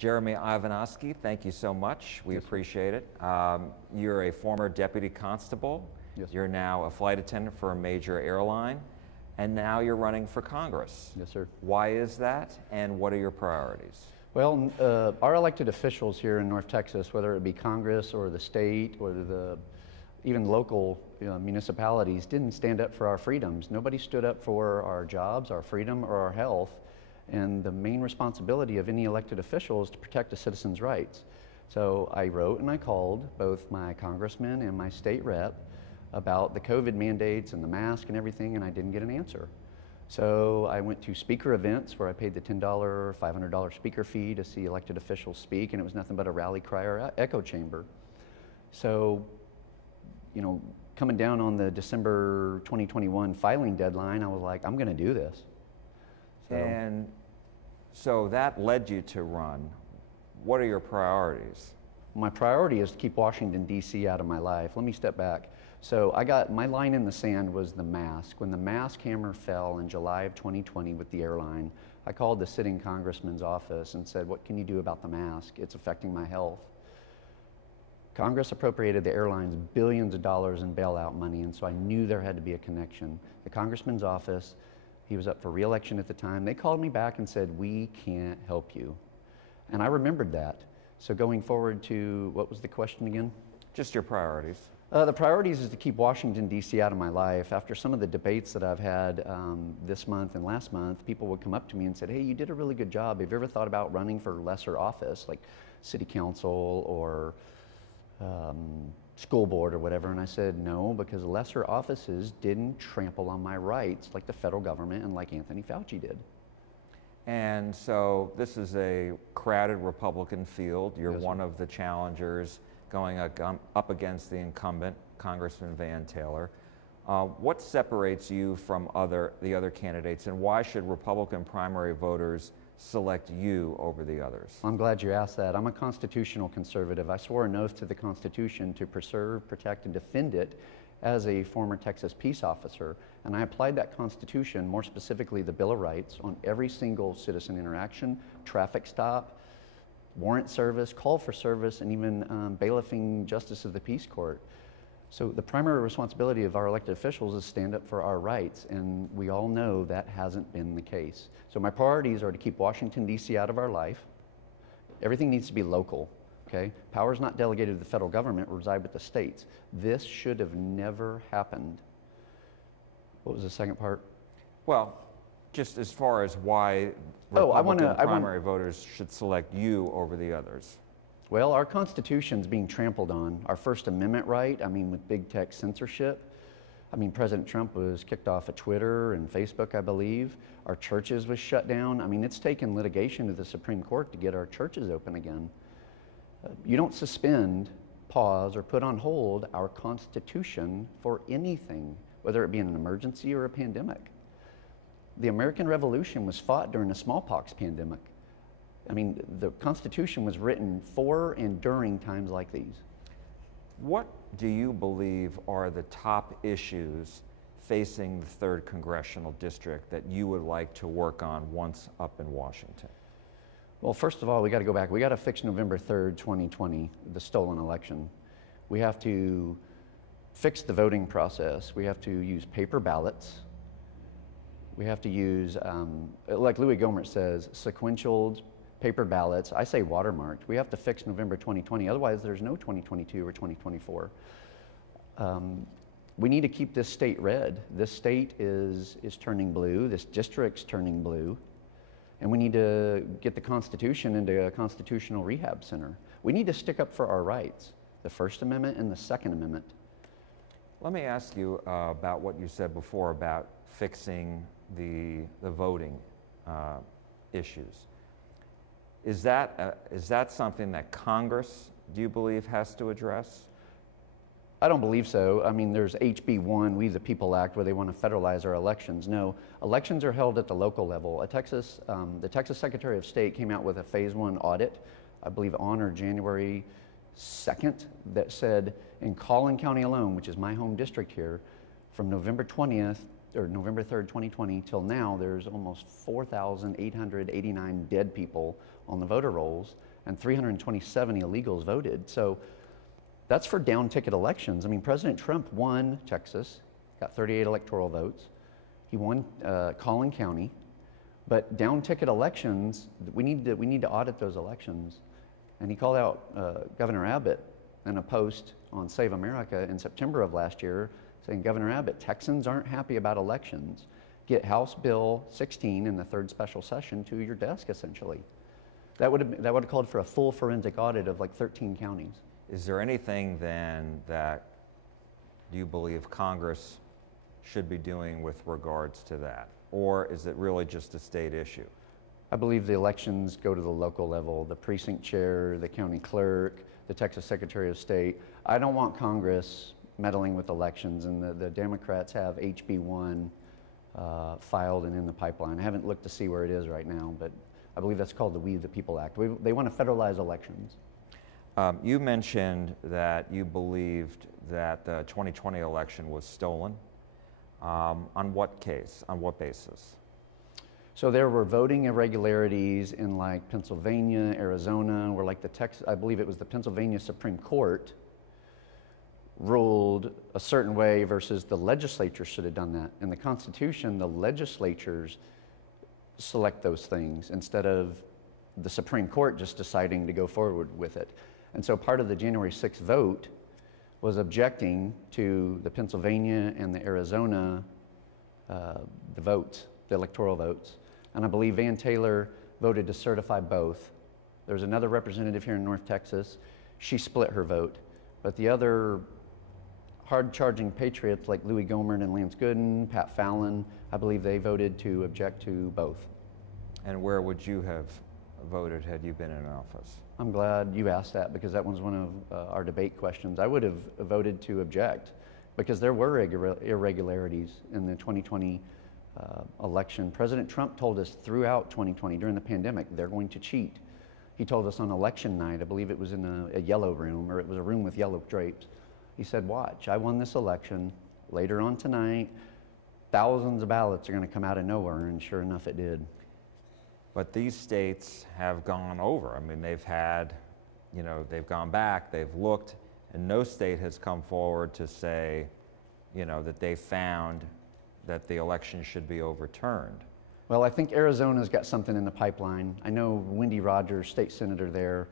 Jeremy Ivanovskis, thank you so much. We appreciate it. You're a former deputy constable. Yes, sir. You're now a flight attendant for a major airline, and now you're running for Congress. Yes, sir. Why is that, and what are your priorities? Well, our elected officials here in North Texas, whether it be Congress or the state or even local municipalities, didn't stand up for our freedoms. Nobody stood up for our jobs, our freedom, or our health. And the main responsibility of any elected official is to protect a citizen's rights. So I wrote and I called both my congressman and my state rep about the COVID mandates and the mask and everything, and I didn't get an answer. So I went to speaker events where I paid the $10, $500 speaker fee to see elected officials speak, and it was nothing but a rally cry or echo chamber. So, coming down on the December 2021 filing deadline, I was like, I'm gonna do this. And so that led you to run. What are your priorities? My priority is to keep Washington, D.C. out of my life. Let me step back. So my line in the sand was the mask. When the mask hammer fell in July of 2020 with the airline, I called the sitting congressman's office and said, what can you do about the mask? It's affecting my health. Congress appropriated the airlines billions of dollars in bailout money, and so I knew there had to be a connection. The congressman's office, he was up for re-election at the time, they called me back and said, we can't help you. And I remembered that. So going forward to, what was the question again? Just your priorities. The priorities is to keep Washington, D.C. out of my life. After some of the debates that I've had this month and last month, people would come up to me and said, hey, you did a really good job. Have you ever thought about running for lesser office, like city council or school board or whatever? And I said, no, because lesser offices didn't trample on my rights like the federal government and like Anthony Fauci did. And so this is a crowded Republican field. You're Yes, one of the challengers going up against the incumbent, Congressman Van Taylor. What separates you from the other candidates, and why should Republican primary voters select you over the others? I'm glad you asked that. I'm a constitutional conservative. I swore an oath to the Constitution to preserve, protect, and defend it as a former Texas peace officer. And I applied that Constitution, more specifically the Bill of Rights, on every single citizen interaction, traffic stop, warrant service, call for service, and even bailiffing justice of the peace court. So the primary responsibility of our elected officials is stand up for our rights, and we all know that hasn't been the case. So my priorities are to keep Washington, D.C. out of our life. Everything needs to be local, okay? Powers not delegated to the federal government reside with the states. This should have never happened. What was the second part? Well, just as far as why Republican primary voters should select you over the others. Well, our Constitution's being trampled on. Our First Amendment right, with big tech censorship. President Trump was kicked off of Twitter and Facebook, I believe. Our churches was shut down. It's taken litigation to the Supreme Court to get our churches open again. You don't suspend, pause, or put on hold our Constitution for anything, whether it be an emergency or a pandemic. The American Revolution was fought during a smallpox pandemic. The Constitution was written for and during times like these. What do you believe are the top issues facing the 3rd Congressional District that you would like to work on once up in Washington? Well, first of all, we got to go back. We got to fix November 3rd, 2020, the stolen election. We have to fix the voting process. We have to use paper ballots. We have to use, like Louis Gohmert says, sequential paper ballots. I say watermarked. We have to fix November 2020. Otherwise, there's no 2022 or 2024. We need to keep this state red. This state is turning blue. This district's turning blue. And we need to get the Constitution into a constitutional rehab center. We need to stick up for our rights, the First Amendment and the Second Amendment. Let me ask you about what you said before about fixing the voting issues. Is that something that Congress, do you believe, has to address? I don't believe so. There's HB1, We the People Act, where they want to federalize our elections. No, elections are held at the local level. The Texas Secretary of State came out with a Phase 1 audit, I believe on or January 2nd, that said in Collin County alone, which is my home district here, from November 20th or November 3rd, 2020, till now, there's almost 4,889 dead people on the voter rolls, and 327 illegals voted. So that's for down-ticket elections. I mean, President Trump won Texas, got 38 electoral votes. He won Collin County, but down-ticket elections, we need to audit those elections. And he called out Governor Abbott in a post on Save America in September of last year, saying, Governor Abbott, Texans aren't happy about elections. Get House Bill 16 in the third special session to your desk, essentially. That would have called for a full forensic audit of like 13 counties. Is there anything then that you believe Congress should be doing with regards to that? Or is it really just a state issue? I believe the elections go to the local level, the precinct chair, the county clerk, the Texas Secretary of State. I don't want Congress meddling with elections, and the Democrats have HB1 filed and in the pipeline. I haven't looked to see where it is right now, but I believe that's called the We the People Act. They want to federalize elections. You mentioned that you believed that the 2020 election was stolen. On what case? On what basis? So there were voting irregularities in like Pennsylvania, Arizona, where like I believe it was the Pennsylvania Supreme Court ruled a certain way versus the legislature should have done that. In the Constitution, the legislatures select those things instead of the Supreme Court just deciding to go forward with it. And so part of the January 6th vote was objecting to the Pennsylvania and the Arizona the votes, the electoral votes. And I believe Van Taylor voted to certify both. There's another representative here in North Texas. She split her vote. But the other hard-charging patriots like Louis Gohmert and Lance Gooden, Pat Fallon, I believe they voted to object to both. And where would you have voted had you been in office? I'm glad you asked that, because that was one of our debate questions. I would have voted to object because there were irregularities in the 2020 election. President Trump told us throughout 2020, during the pandemic, they're going to cheat. He told us on election night, I believe it was in a yellow room, or it was a room with yellow drapes. He said, watch, I won this election. Later on tonight, thousands of ballots are going to come out of nowhere, and sure enough, it did. But these states have gone over. I mean, they've had, you know, they've gone back, they've looked, and no state has come forward to say, you know, that they found that the election should be overturned. Well, I think Arizona's got something in the pipeline. I know Wendy Rogers, state senator there,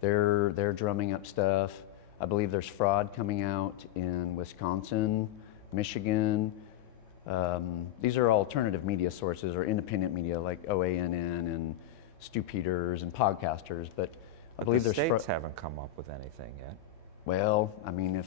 they're drumming up stuff. I believe there's fraud coming out in Wisconsin, Michigan. These are alternative media sources or independent media like OANN and Stu Peters and podcasters, but I believe the states haven't come up with anything yet. Well, I mean, if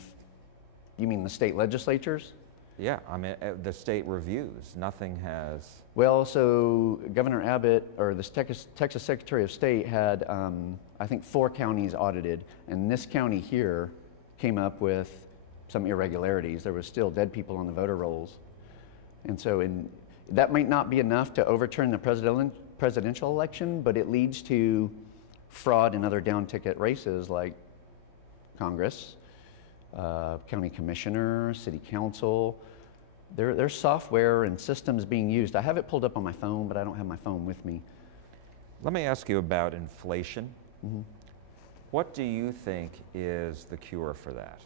you mean the state legislatures? Yeah, I mean, the state reviews, nothing has. Well, so Governor Abbott, or the Texas Secretary of State, had, I think, 4 counties audited, and this county here came up with some irregularities. There was still dead people on the voter rolls. And so that might not be enough to overturn the presidential election, but it leads to fraud in other down-ticket races like Congress, county commissioner, city council. There's software and systems being used. I have it pulled up on my phone, but I don't have my phone with me. Let me ask you about inflation. Mm-hmm. What do you think is the cure for that?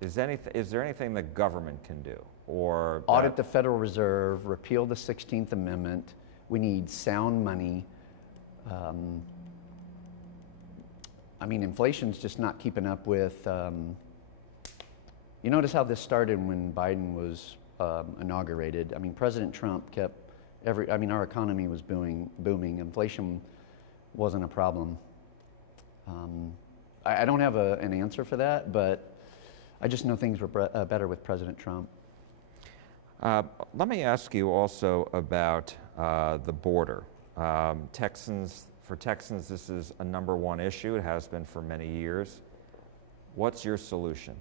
Is there anything the government can do? Or audit the Federal Reserve, repeal the 16th Amendment. We need sound money. I mean, inflation's just not keeping up with, you notice how this started when Biden was inaugurated. I mean, President Trump kept our economy was booming. Inflation wasn't a problem. I don't have an answer for that, but I just know things were better with President Trump. Let me ask you also about the border. For Texans, this is a #1 issue. It has been for many years. What's your solution?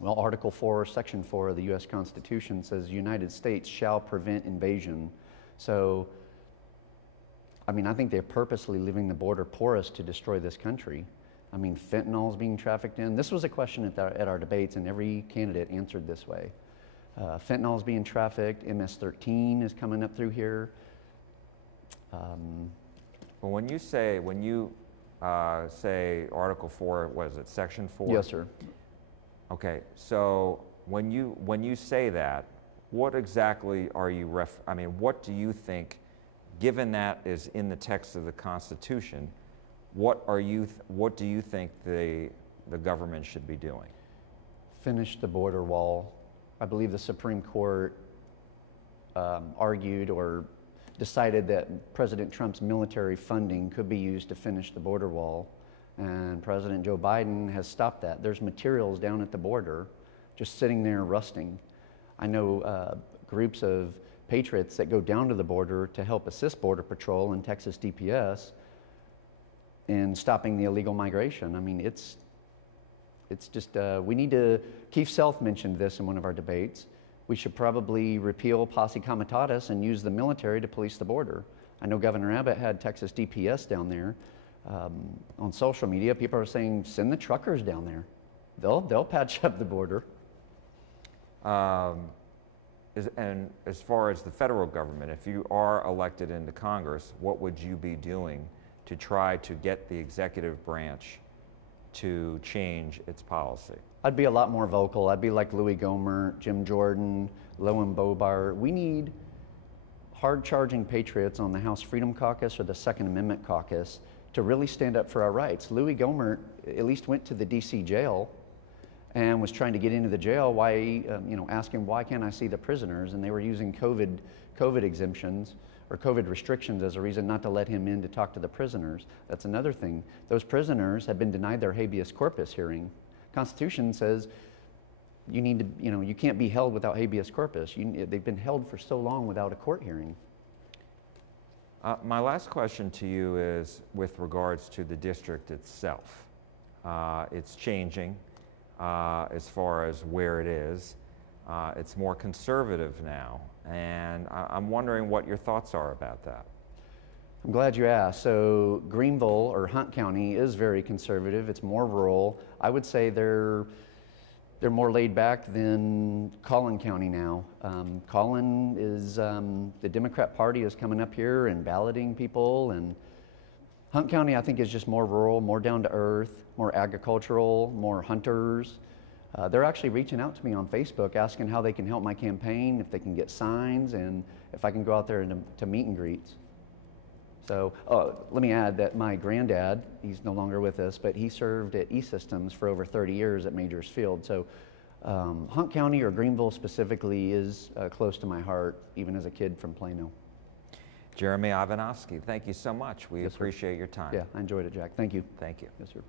Well, Article 4, Section 4 of the U.S. Constitution says the United States shall prevent invasion. So, I mean, I think they're purposely leaving the border porous to destroy this country. I mean, fentanyl is being trafficked in. This was a question at our debates, and every candidate answered this way. Fentanyl is being trafficked. MS-13 is coming up through here. Well, when you say Article 4, what is it, Section 4? Yes, sir. Okay, so when you say that, what exactly are you what do you think, given that is in the text of the Constitution, what do you think the government should be doing? Finish the border wall. I believe the Supreme Court argued or decided that President Trump's military funding could be used to finish the border wall, and President Joe Biden has stopped that. There's materials down at the border just sitting there rusting. I know groups of patriots that go down to the border to help assist Border Patrol and Texas DPS in stopping the illegal migration. I mean, it's just, we need to, Keith Self mentioned this in one of our debates. We should probably repeal posse comitatus and use the military to police the border. I know Governor Abbott had Texas DPS down there. On social media, people are saying, send the truckers down there. They'll patch up the border. And as far as the federal government, if you are elected into Congress, what would you be doing to try to get the executive branch to change its policy? I'd be a lot more vocal. I'd be like Louis Gohmert, Jim Jordan, Lowen Boebert. We need hard-charging patriots on the House Freedom Caucus or the Second Amendment Caucus to really stand up for our rights. Louis Gohmert at least went to the DC jail and was trying to get into the jail, asking, why can't I see the prisoners? And they were using COVID exemptions or COVID restrictions as a reason not to let him in to talk to the prisoners. That's another thing. Those prisoners have been denied their habeas corpus hearing. Constitution says you need to, you can't be held without habeas corpus. They've been held for so long without a court hearing. My last question to you is with regards to the district itself. It's changing as far as where it is. It's more conservative now, and I'm wondering what your thoughts are about that. I'm glad you asked. So Greenville or Hunt County is very conservative. It's more rural. I would say they're more laid back than Collin County now. Collin is, the Democrat Party is coming up here and balloting people, and Hunt County I think is just more rural, more down to earth, more agricultural, more hunters. They're actually reaching out to me on Facebook asking how they can help my campaign, if they can get signs, and if I can go out there to meet and greets. So let me add that my granddad, he's no longer with us, but he served at E-Systems for over 30 years at Majors Field. So Hunt County or Greenville specifically is close to my heart, even as a kid from Plano. Jeremy Ivanovskis, thank you so much. We appreciate your time. Yeah, I enjoyed it, Jack. Thank you. Thank you. Yes, sir.